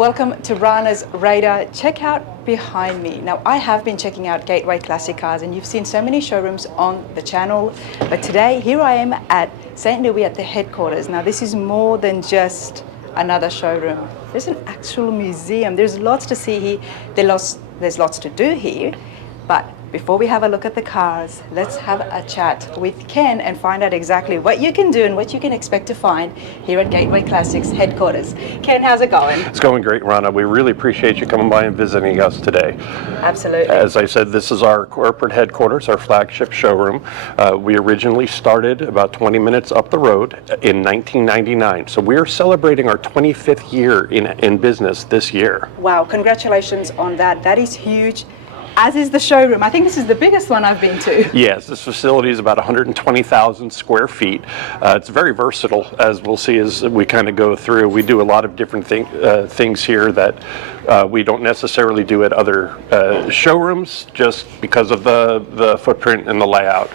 Welcome to Rana's Radar. Check out behind me. Now, I have been checking out Gateway Classic Cars and you've seen so many showrooms on the channel, but today here I am at St. Louis at the headquarters. Now, this is more than just another showroom. There's an actual museum. There's lots to see here. There's lots to do here, but before we have a look at the cars, let's have a chat with Ken and find out exactly what you can do and what you can expect to find here at Gateway Classics headquarters. Ken, how's it going? It's going great, Rana. We really appreciate you coming by and visiting us today. Absolutely. As I said, this is our corporate headquarters, our flagship showroom. We originally started about 20 minutes up the road in 1999. So we're celebrating our 25th year in business this year. Wow, congratulations on that. That is huge. As is the showroom. I think this is the biggest one I've been to. Yes, this facility is about 120,000 square feet. It's very versatile, as we'll see as we kind of go through. We do a lot of different things here that we don't necessarily do at other showrooms, just because of the footprint and the layout.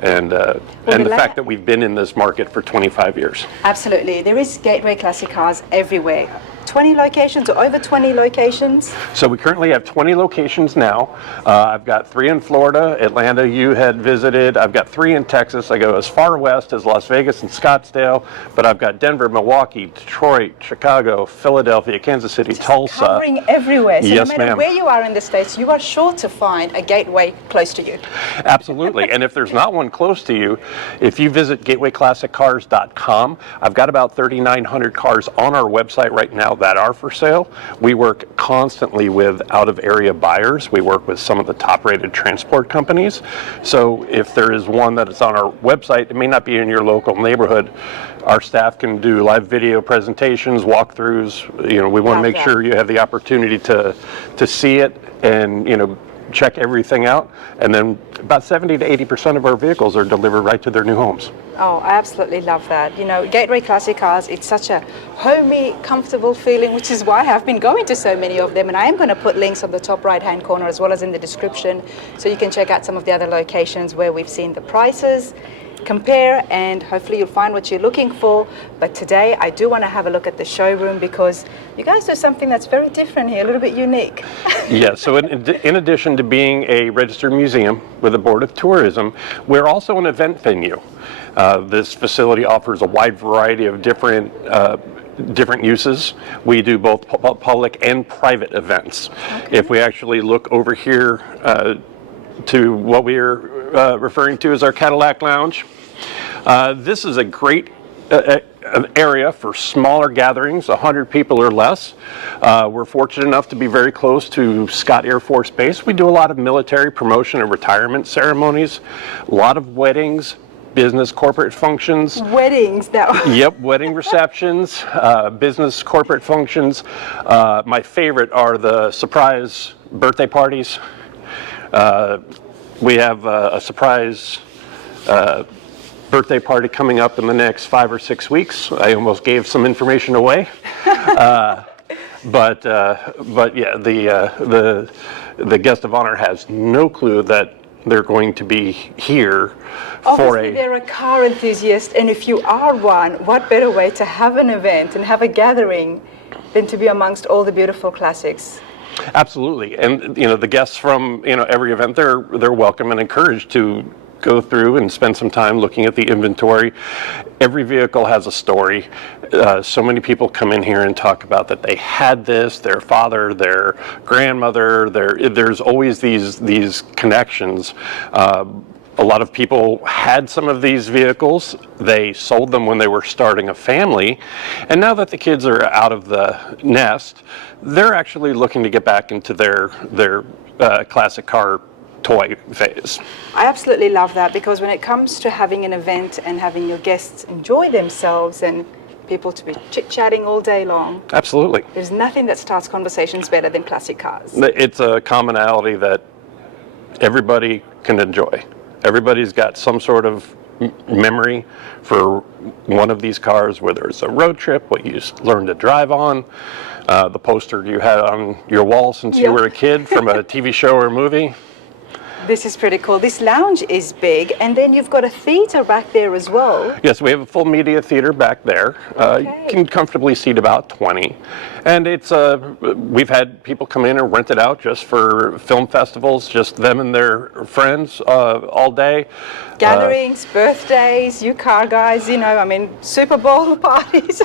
And the fact that we've been in this market for 25 years. Absolutely. There is Gateway Classic Cars everywhere. 20 locations or over 20 locations? So we currently have 20 locations now. I've got 3 in Florida, Atlanta you had visited. I've got 3 in Texas. I go as far west as Las Vegas and Scottsdale, but I've got Denver, Milwaukee, Detroit, Chicago, Philadelphia, Kansas City, Tulsa. Covering everywhere. So yes, no matter where you are in the States, you are sure to find a Gateway close to you. Absolutely. And if there's not one close to you, if you visit gatewayclassiccars.com, I've got about 3,900 cars on our website right now that are for sale. We work constantly with out-of-area buyers. We work with some of the top-rated transport companies. So if there is one that is on our website, it may not be in your local neighborhood. Our staff can do live video presentations, walkthroughs. You know, we want to make sure you have the opportunity to see it and, you know, check everything out, and then about 70 to 80% of our vehicles are delivered right to their new homes. Oh, I absolutely love that. You know, Gateway Classic Cars, it's such a homey, comfortable feeling, which is why I've been going to so many of them, and I am going to put links on the top right-hand corner as well as in the description, so you can check out some of the other locations where we've seen the prices, compare, and hopefully you'll find what you're looking for. But today I do want to have a look at the showroom because you guys do something that's very different here, a little bit unique. Yeah, so in addition to being a registered museum with a board of tourism, we're also an event venue. This facility offers a wide variety of different uses. We do both public and private events. Okay. If we actually look over here to what we're referring to as our Cadillac Lounge. This is a great area for smaller gatherings, 100 people or less. We're fortunate enough to be very close to Scott Air Force Base. We do a lot of military promotion and retirement ceremonies, a lot of weddings, business corporate functions. Weddings now. Yep, wedding receptions, business corporate functions. My favorite are the surprise birthday parties. We have a surprise birthday party coming up in the next 5 or 6 weeks. I almost gave some information away, but yeah, the guest of honor has no clue that they're going to be here. Obviously, they're a car enthusiast, and if you are one, what better way to have an event and have a gathering than to be amongst all the beautiful classics? Absolutely, and you know, the guests from, you know, every event, they're welcome and encouraged to go through and spend some time looking at the inventory. Every vehicle has a story. So many people come in here and talk about that they had this, their father, their grandmother. There's always these connections. A lot of people had some of these vehicles. They sold them when they were starting a family, and now that the kids are out of the nest, they're actually looking to get back into their classic car toy phase. I absolutely love that, because when it comes to having an event and having your guests enjoy themselves and people to be chit-chatting all day long. Absolutely. There's nothing that starts conversations better than classic cars. It's a commonality that everybody can enjoy. Everybody's got some sort of memory for one of these cars, whether it's a road trip, what you learned to drive on, the poster you had on your wall since you were a kid from a TV show or movie. This is pretty cool. This lounge is big, and then you've got a theater back there as well. Yes, we have a full media theater back there. You can comfortably seat about 20. And it's we've had people come in and rent it out just for film festivals, just them and their friends all day. Gatherings, birthdays, you car guys, you know, I mean, Super Bowl parties.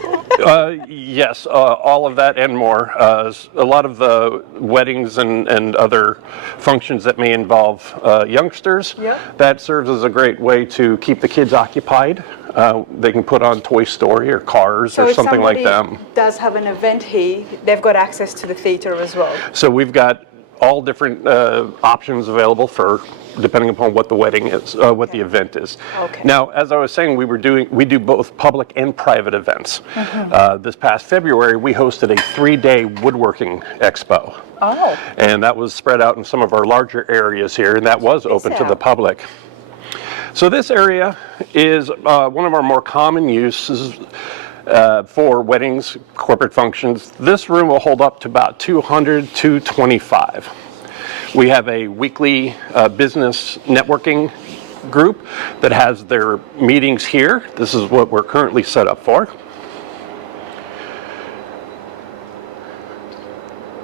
Yes, all of that and more. A lot of the weddings and other functions that may involve youngsters, Yep. that serves as a great way to keep the kids occupied. They can put on Toy Story or Cars So or if something like somebody that. does have an event here, they've got access to the theatre as well. So we've got all different options available for depending upon what the wedding is, what the event is. Okay. Now, as I was saying, we do both public and private events. This past February, we hosted a 3-day woodworking expo. Oh, And that was spread out in some of our larger areas here, and that was open to the public. So this area is one of our more common uses for weddings, corporate functions. This room will hold up to about 200 to 225. We have a weekly business networking group that has their meetings here. This is what we're currently set up for.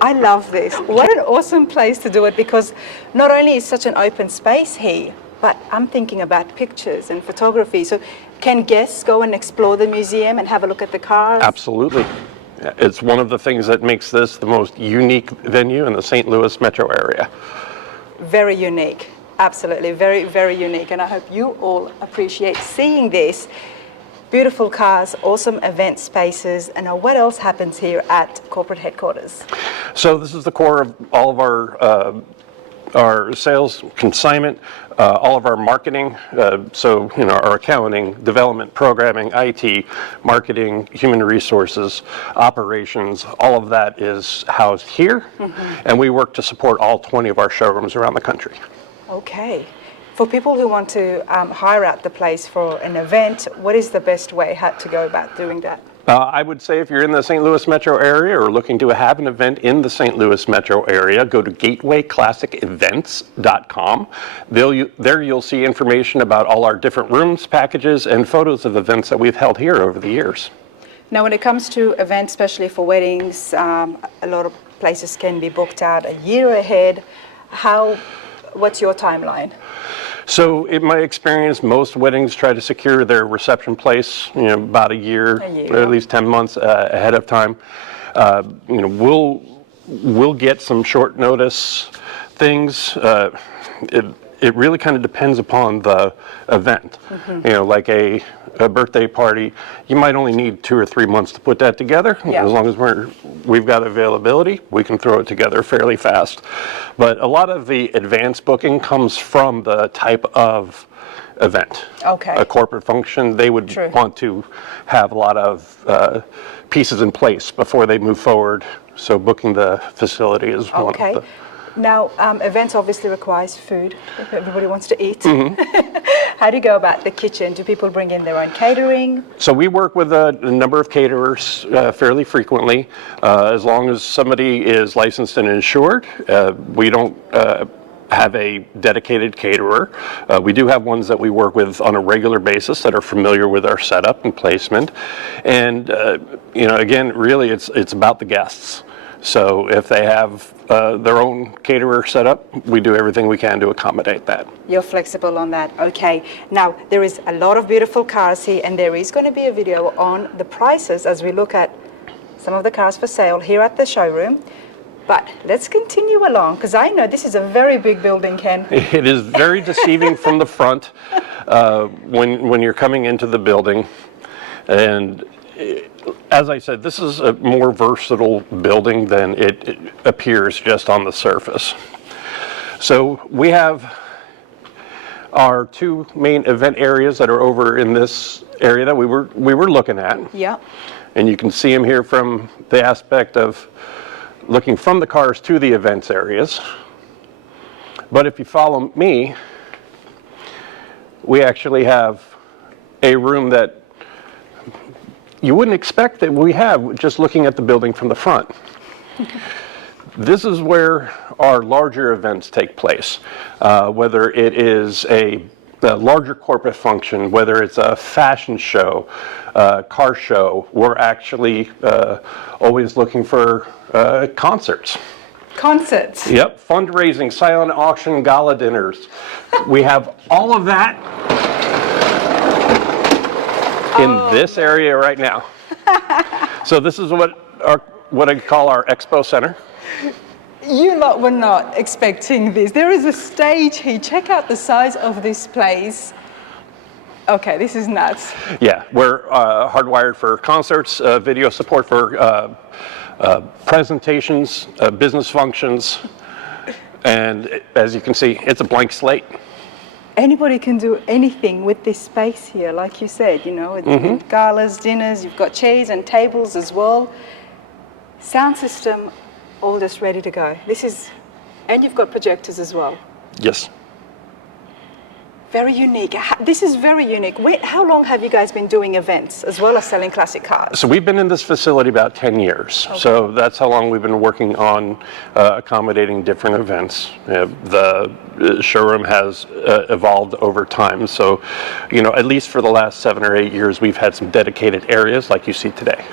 I love this. What an awesome place to do it, because not only is such an open space here, but I'm thinking about pictures and photography. So can guests go and explore the museum and have a look at the cars? Absolutely. It's one of the things that makes this the most unique venue in the St. Louis metro area. Very unique. Absolutely. Very, very unique. And I hope you all appreciate seeing this. Beautiful cars, awesome event spaces. And now what else happens here at corporate headquarters? So this is the core of all of our sales, consignment, all of our marketing, so our accounting, development, programming, IT, marketing, human resources, operations, all of that is housed here, and we work to support all 20 of our showrooms around the country. Okay. For people who want to hire out the place for an event, what is the best way to go about doing that? I would say if you're in the St. Louis metro area or looking to have an event in the St. Louis metro area, go to gatewayclassicevents.com. There you'll see information about all our different rooms, packages, and photos of events that we've held here over the years. Now, when it comes to events, especially for weddings, a lot of places can be booked out a year ahead. What's your timeline? So in my experience, most weddings try to secure their reception place, about a year, or at least 10 months ahead of time. We'll get some short notice things. It really kind of depends upon the event. Like a birthday party, you might only need 2 or 3 months to put that together. Yeah. As long as we've got availability, we can throw it together fairly fast. But a lot of the advance booking comes from the type of event. Okay. A corporate function, they would True. want to have a lot of pieces in place before they move forward. So booking the facility is one Okay. of the... Now, events obviously requires food. Everybody wants to eat. How do you go about the kitchen? Do people bring in their own catering? So we work with a number of caterers fairly frequently. As long as somebody is licensed and insured, we don't have a dedicated caterer. We do have ones that we work with on a regular basis that are familiar with our setup and placement. And again, really, it's about the guests. So if they have their own caterer set up, we do everything we can to accommodate that. You're flexible on that. Okay. Now, there is a lot of beautiful cars here, and there is going to be a video on the prices as we look at some of the cars for sale here at the showroom. But let's continue along, because I know this is a very big building, Ken. It is very deceiving from the front when you're coming into the building. And as I said, this is a more versatile building than it appears just on the surface. So we have our 2 main event areas that are over in this area that we were looking at. Yeah. And you can see them here from the aspect of looking from the cars to the events areas. But if you follow me, we actually have a room that you wouldn't expect that we have just looking at the building from the front. This is where our larger events take place, whether it is a the larger corporate function, whether it's a fashion show, car show, we're actually always looking for concerts. Concerts. Yep, fundraising, silent auction, gala dinners. We have all of that in this area right now. So this is what I call our expo center. You lot were not expecting this. There is a stage here. Check out the size of this place. Okay, this is nuts. Yeah, we're hardwired for concerts, video support for presentations, business functions, and as you can see, it's a blank slate. Anybody can do anything with this space here, like you said, you know, with galas, dinners, you've got chairs and tables as well. Sound system, all just ready to go. And you've got projectors as well. Yes. Very unique. This is very unique. How long have you guys been doing events as well as selling classic cars? So we've been in this facility about 10 years. Okay. So that's how long we've been working on accommodating different events. The showroom has evolved over time. So, you know, at least for the last 7 or 8 years, we've had some dedicated areas like you see today.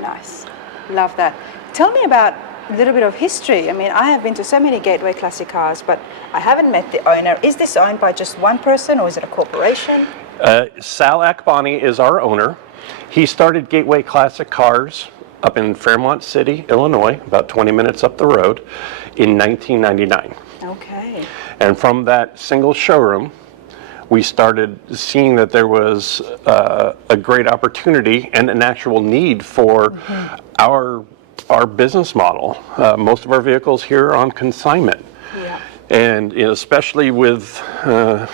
Nice. Love that. Tell me about a little bit of history. I mean, I have been to so many Gateway Classic Cars, but I haven't met the owner. Is this owned by just one person or is it a corporation? Sal Akbani is our owner. He started Gateway Classic Cars up in Fairmont City, Illinois, about 20 minutes up the road, in 1999. Okay. And from that single showroom, we started seeing that there was a great opportunity and an actual need for our business model. Most of our vehicles here are on consignment. Yeah. And you know, especially with a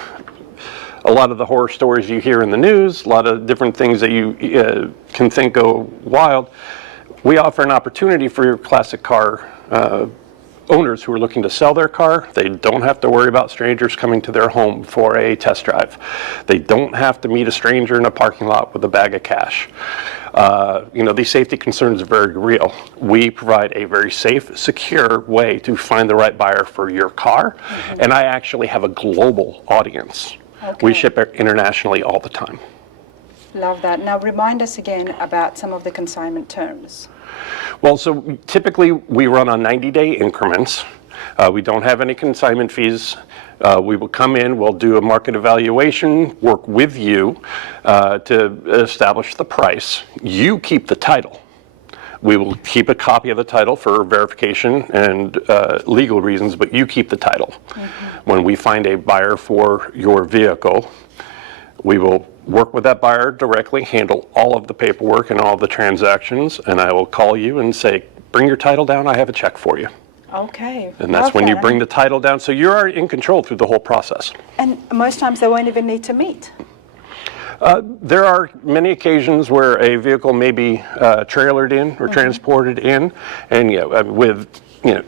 lot of the horror stories you hear in the news, a lot of different things that you can think go wild, we offer an opportunity for your classic car owners who are looking to sell their car. They don't have to worry about strangers coming to their home for a test drive. They don't have to meet a stranger in a parking lot with a bag of cash. You know, these safety concerns are very real. We provide a very safe, secure way to find the right buyer for your car. And I actually have a global audience. Okay. We ship internationally all the time. Love that. Now remind us again about some of the consignment terms. Well, so typically we run on 90-day increments. We don't have any consignment fees. We will come in, we'll do a market evaluation, work with you to establish the price. You keep the title. We will keep a copy of the title for verification and legal reasons, but you keep the title. When we find a buyer for your vehicle, we will work with that buyer directly, handle all of the paperwork and all of the transactions, and I will call you and say, bring your title down, I have a check for you. Okay. And that's when you bring the title down, so you're in control through the whole process. And most times they won't even need to meet. There are many occasions where a vehicle may be trailered in or transported in, and with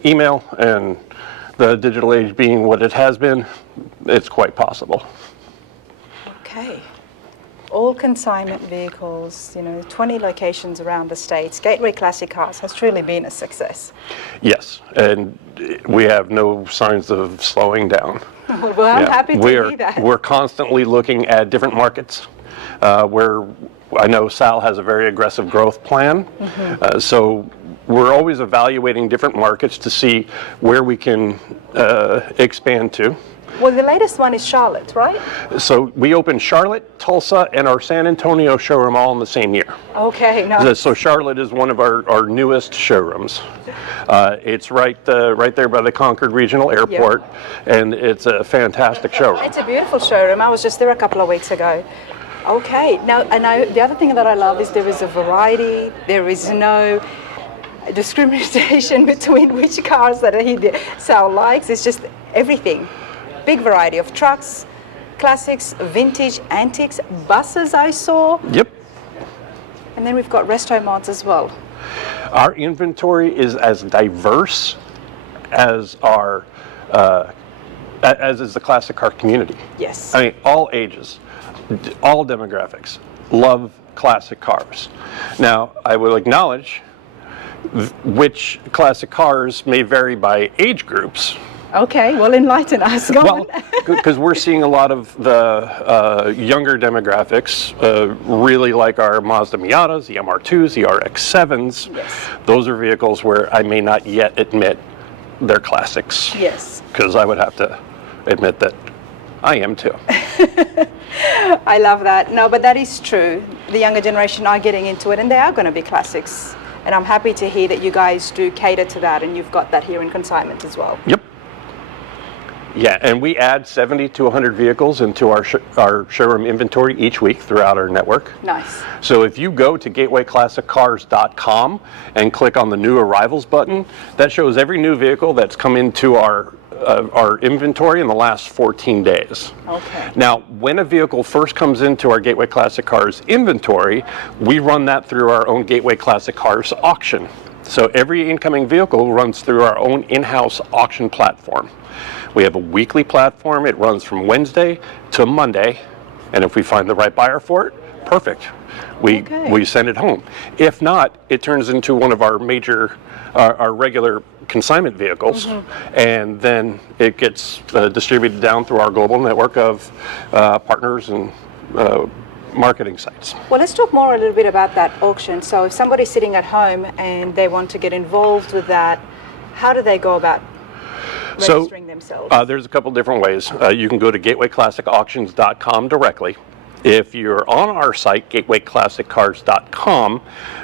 email and the digital age being what it has been, it's quite possible. Okay. All consignment vehicles, 20 locations around the States. Gateway Classic Cars has truly been a success. Yes, and we have no signs of slowing down. Well, I'm happy to hear that. We're constantly looking at different markets where I know Sal has a very aggressive growth plan. So we're always evaluating different markets to see where we can expand to. Well, the latest one is Charlotte, right? So we opened Charlotte, Tulsa, and our San Antonio showroom all in the same year. Okay, nice. So Charlotte is one of our newest showrooms. It's right there by the Concord Regional Airport, and it's a fantastic showroom. It's a beautiful showroom. I was just there a couple of weeks ago. Okay, now, the other thing that I love is there is a variety. There is no discrimination between which cars that Sal likes. It's just everything. Big variety of trucks, classics, vintage, antiques, buses I saw. Yep. And then we've got resto mods as well. Our inventory is as diverse as as is the classic car community. Yes. I mean, all ages, all demographics love classic cars. Now, I will acknowledge which classic cars may vary by age groups. Okay, well, enlighten us. Go Well, on. because we're seeing a lot of the younger demographics really like our Mazda Miatas, the MR2s, the RX-7s. Yes. Those are vehicles where I may not yet admit they're classics. Yes. Because I would have to admit that I am too. I love that. No, but that is true. The younger generation are getting into it, and they are going to be classics. And I'm happy to hear that you guys do cater to that, and you've got that here in consignment as well. Yep. Yeah, and we add 70 to 100 vehicles into our showroom inventory each week throughout our network. Nice. So if you go to gatewayclassiccars.com and click on the new arrivals button, that shows every new vehicle that's come into our inventory in the last 14 days. Okay. Now, when a vehicle first comes into our Gateway Classic Cars inventory, we run that through our own Gateway Classic Cars auction. So every incoming vehicle runs through our own in-house auction platform. We have a weekly platform. It runs from Wednesday to Monday, and if we find the right buyer for it, perfect. We send it home. If not, it turns into one of our major, our regular consignment vehicles, and then it gets distributed down through our global network of partners and marketing sites. Well, let's talk more a little bit about that auction. So if somebody's sitting at home and they want to get involved with that, how do they go about registering themselves? There's a couple different ways. You can go to gatewayclassicauctions.com directly. If you're on our site, gatewayclassiccars.com,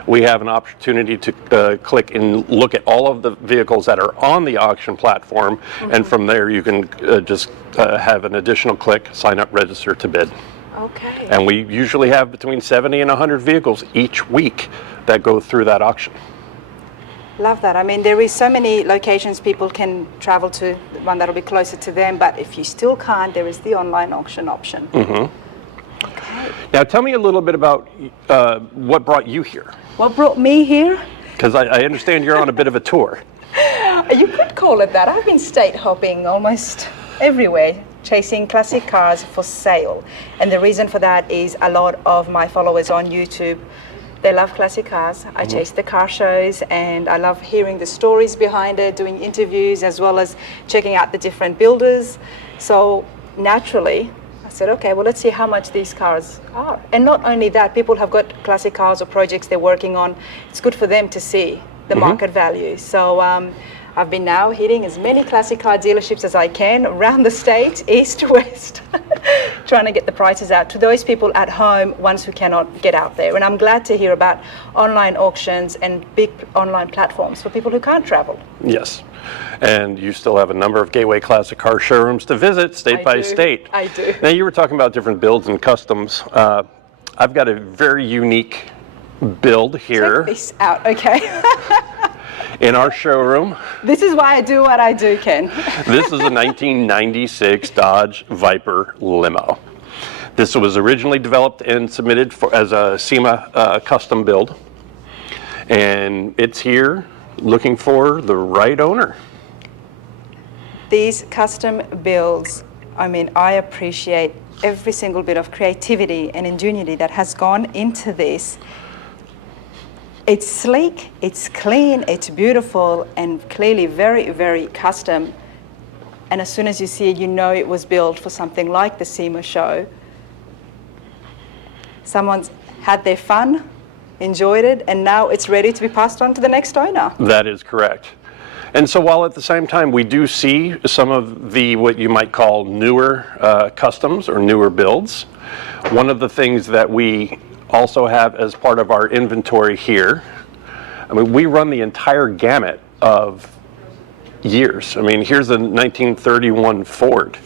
we have an opportunity to click and look at all of the vehicles that are on the auction platform, and from there you can just have an additional click, sign up, register to bid. Okay. And we usually have between 70 and 100 vehicles each week that go through that auction. Love that. I mean, there is so many locations people can travel to, one that'll be closer to them, but if you still can't, there is the online auction option. Okay. Now tell me a little bit about what brought you here. What brought me here? Because I understand you're on a bit of a tour. You could call it that. I've been state hopping almost everywhere, chasing classic cars for sale. And the reason for that is a lot of my followers on YouTube, they love classic cars. I chase the car shows, and I love hearing the stories behind it, doing interviews, as well as checking out the different builders. So naturally, I said, okay, well, let's see how much these cars are. And not only that, people have got classic cars or projects they're working on. It's good for them to see the market value. So I've been now hitting as many classic car dealerships as I can around the state, east to west, trying to get the prices out to those people at home, ones who cannot get out there. And I'm glad to hear about online auctions and big online platforms for people who can't travel. Yes. And you still have a number of Gateway Classic Car showrooms to visit state by state. I do. Now, you were talking about different builds and customs. I've got a very unique build here Check this out, okay? in our showroom. This is why I do what I do, Ken. This is a 1996 Dodge Viper limo. This was originally developed and submitted as a SEMA custom build. And it's here looking for the right owner. These custom builds, I mean, I appreciate every single bit of creativity and ingenuity that has gone into this. It's sleek, it's clean, it's beautiful, and clearly very, very custom. And as soon as you see it, you know it was built for something like the SEMA show. Someone's had their fun, enjoyed it, and now it's ready to be passed on to the next owner. That is correct. And so while at the same time we do see some of the what you might call newer customs or newer builds, one of the things that we also have as part of our inventory here, I mean, we run the entire gamut of years. I mean, here's a 1931 Ford.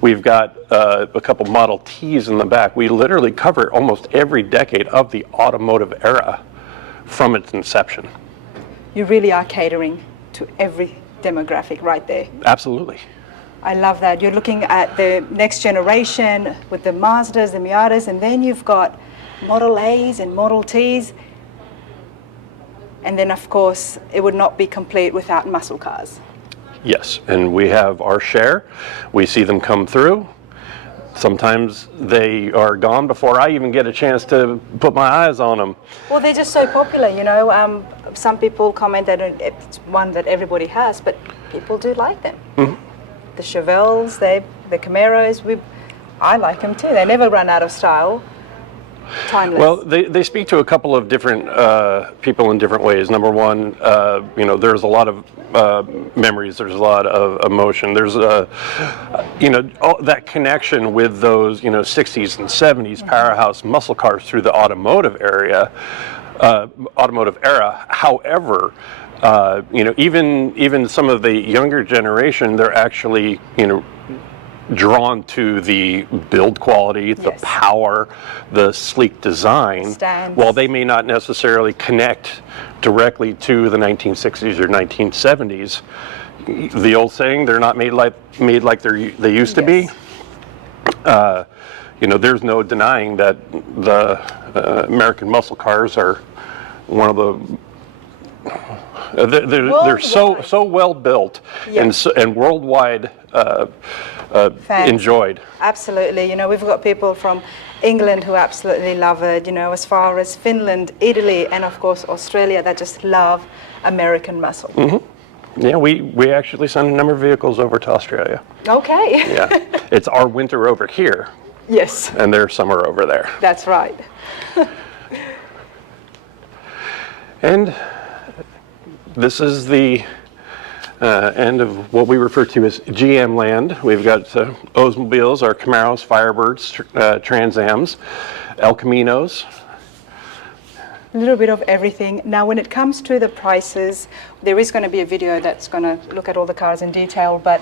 We've got a couple Model Ts in the back. We literally cover almost every decade of the automotive era from its inception. You really are catering to every demographic right there. Absolutely. I love that. You're looking at the next generation with the Mazdas, the Miatas, and then you've got Model A's and Model T's. And then, of course, it would not be complete without muscle cars. Yes, and we have our share. We see them come through. Sometimes they are gone before I even get a chance to put my eyes on them. Well, they're just so popular, you know. Some people comment that it's one that everybody has, but people do like them. the Chevelles, the Camaros. I like them too. They never run out of style. Timeless. Well, they speak to a couple of different people in different ways. Number one, there's a lot of memories. There's a lot of emotion. There's that connection with those 60s and 70s powerhouse muscle cars through the automotive era. However, even some of the younger generation, they're actually drawn to the build quality, the power, the sleek design, while they may not necessarily connect directly to the 1960s or 1970s. The old saying, they're not made like they used to be. There's no denying that the American muscle cars are one of the they're so well built and worldwide enjoyed. Absolutely. We've got people from England who absolutely love it, as far as Finland, Italy, and of course Australia, that just love American muscle. Yeah, we actually send a number of vehicles over to Australia. Okay. Yeah, it's our winter over here. Yes. And their summer over there. That's right. And this is the end of what we refer to as GM land. We've got Oldsmobiles, our Camaros, Firebirds, Trans Ams, El Caminos. A little bit of everything. Now, when it comes to the prices, there is going to be a video that's going to look at all the cars in detail, but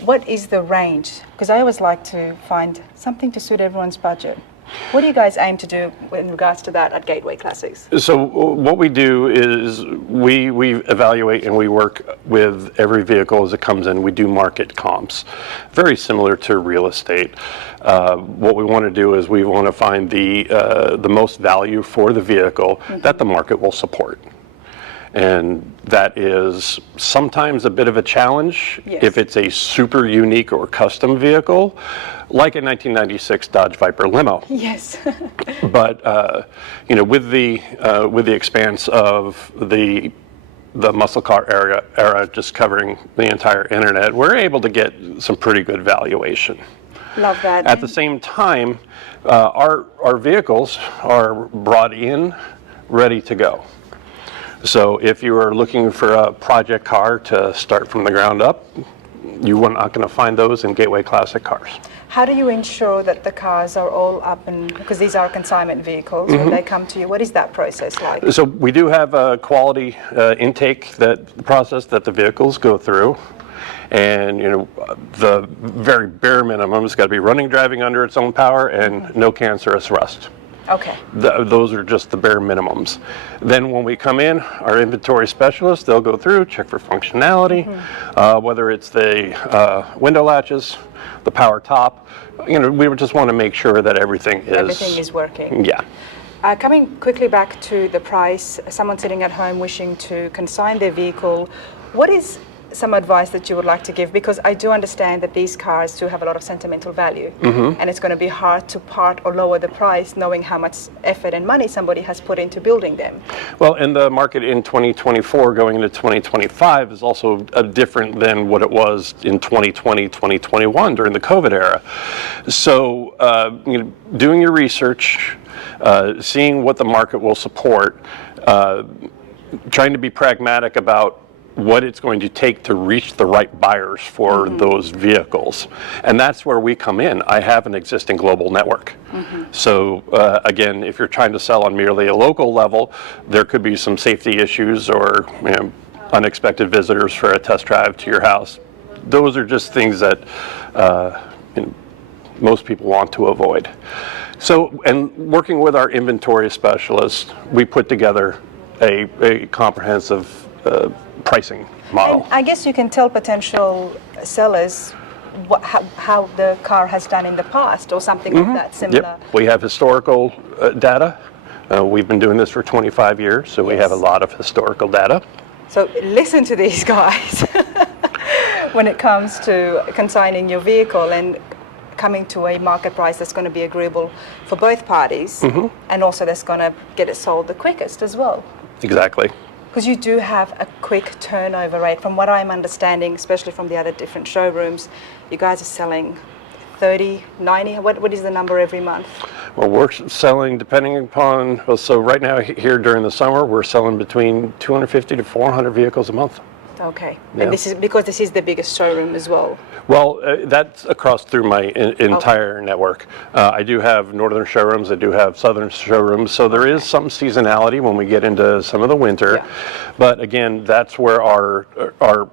what is the range? Because I always like to find something to suit everyone's budget. What do you guys aim to do in regards to that at Gateway Classics? So what we do is we evaluate and we work with every vehicle as it comes in. We do market comps, very similar to real estate. What we want to do is we want to find the most value for the vehicle that the market will support. And that is sometimes a bit of a challenge if it's a super unique or custom vehicle, like a 1996 Dodge Viper limo. Yes. But with the expanse of the muscle car era just covering the entire internet, we're able to get some pretty good valuation. Love that. At the same time, our vehicles are brought in, ready to go. So if you are looking for a project car to start from the ground up, you are not going to find those in Gateway Classic Cars. How do you ensure that the cars are all up and, because these are consignment vehicles, when they come to you, what is that process like? So we do have a quality intake process that the vehicles go through. And the very bare minimum has got to be running, driving under its own power, and no cancerous rust. Okay. Those are just the bare minimums. Then when we come in, our inventory specialists, they'll go through, check for functionality, whether it's the window latches, the power top. We just want to make sure that everything is working. Yeah. Coming quickly back to the price, someone sitting at home wishing to consign their vehicle, what is some advice that you would like to give? Because I do understand that these cars do have a lot of sentimental value, and it's going to be hard to part or lower the price knowing how much effort and money somebody has put into building them. Well, and the market in 2024 going into 2025 is also different than what it was in 2020, 2021 during the COVID era. So doing your research, seeing what the market will support, trying to be pragmatic about what it's going to take to reach the right buyers for those vehicles. And that's where we come in. I have an existing global network. So again, if you're trying to sell on merely a local level, there could be some safety issues or unexpected visitors for a test drive to your house. Those are just things that most people want to avoid. So, and working with our inventory specialists, we put together a comprehensive pricing model. And I guess you can tell potential sellers how the car has done in the past or something like that similar. Yep. We have historical data. We've been doing this for 25 years, so we have a lot of historical data. So listen to these guys when it comes to consigning your vehicle and coming to a market price that's going to be agreeable for both parties, and also that's going to get it sold the quickest as well. Exactly. Because you do have a quick turnover rate. From what I'm understanding, especially from the other different showrooms, you guys are selling 30, 90, what is the number every month? Well, we're selling depending upon, well, so right now here during the summer, we're selling between 250 to 400 vehicles a month. Okay, Yeah. and this is because this is the biggest showroom as well. Well, that's across through my entire network. I do have northern showrooms, I do have southern showrooms, so there is some seasonality when we get into some of the winter. Yeah. But again, that's where our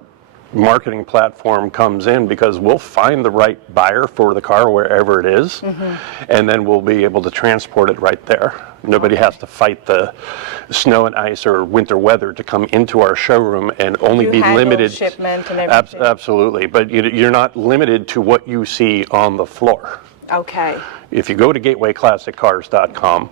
marketing platform comes in, because we'll find the right buyer for the car wherever it is, and then we'll be able to transport it right there. Nobody has to fight the snow and ice or winter weather to come into our showroom and only You be handle limited. shipment and everything. Absolutely, but you're not limited to what you see on the floor. Okay. If you go to gatewayclassiccars.com,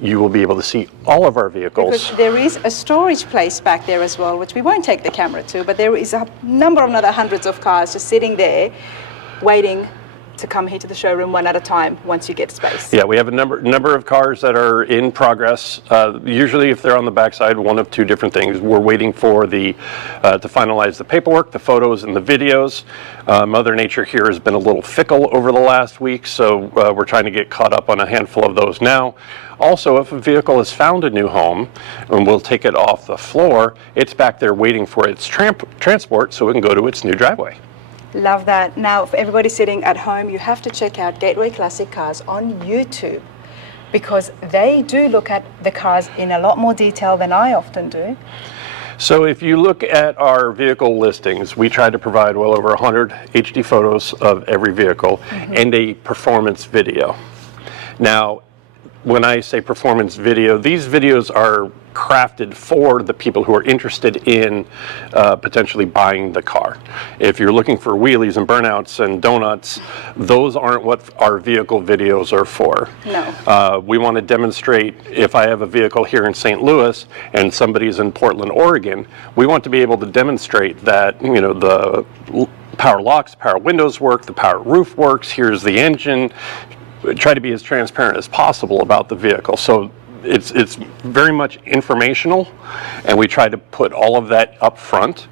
you will be able to see all of our vehicles. Because there is a storage place back there as well, which we won't take the camera to, but there is a number of another hundreds of cars just sitting there waiting to come here to the showroom one at a time once you get space. Yeah, we have a number of cars that are in progress. Usually, if they're on the backside, one of two different things. We're waiting for the to finalize the paperwork, the photos, and the videos. Mother Nature here has been a little fickle over the last week, so we're trying to get caught up on a handful of those now. Also, if a vehicle has found a new home and we'll take it off the floor, it's back there waiting for its transport so it can go to its new driveway. Love that. Now, for everybody sitting at home, you have to check out Gateway Classic Cars on YouTube, because they do look at the cars in a lot more detail than I often do. So if you look at our vehicle listings, we try to provide well over 100 HD photos of every vehicle and a performance video. Now, when I say performance video, these videos are crafted for the people who are interested in potentially buying the car. If you're looking for wheelies and burnouts and donuts, those aren't what our vehicle videos are for. No. We want to demonstrate, if I have a vehicle here in St. Louis and somebody's in Portland, Oregon, we want to be able to demonstrate that, you know, the power locks, power windows work, the power roof works, here's the engine. Try to be as transparent as possible about the vehicle. So it's very much informational, and we try to put all of that up front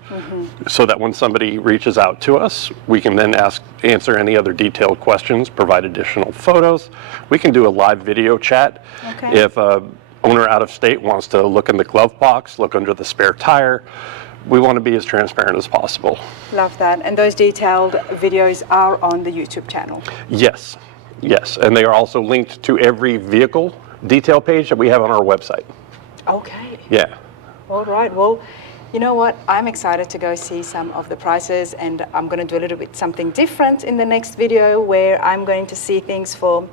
so that when somebody reaches out to us, we can then answer any other detailed questions, provide additional photos. We can do a live video chat. Okay. If a owner out of state wants to look in the glove box, look under the spare tire, we want to be as transparent as possible. Love that. And those detailed videos are on the YouTube channel. Yes, yes, and they are also linked to every vehicle detail page that we have on our website. Okay. Yeah. All right. Well, you know what? I'm excited to go see some of the prices, and I'm going to do a little bit something different in the next video, where I'm going to see things for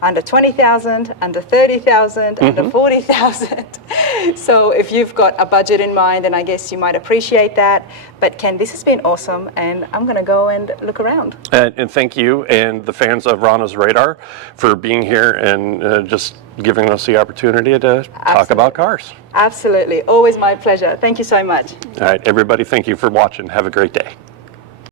under 20,000, under 30,000, under 40,000. So if you've got a budget in mind, then I guess you might appreciate that. But Ken, this has been awesome, and I'm going to go and look around. And thank you and the fans of Rana's Radar for being here and just giving us the opportunity to talk about cars. Absolutely. Always my pleasure. Thank you so much. All right, everybody, thank you for watching. Have a great day.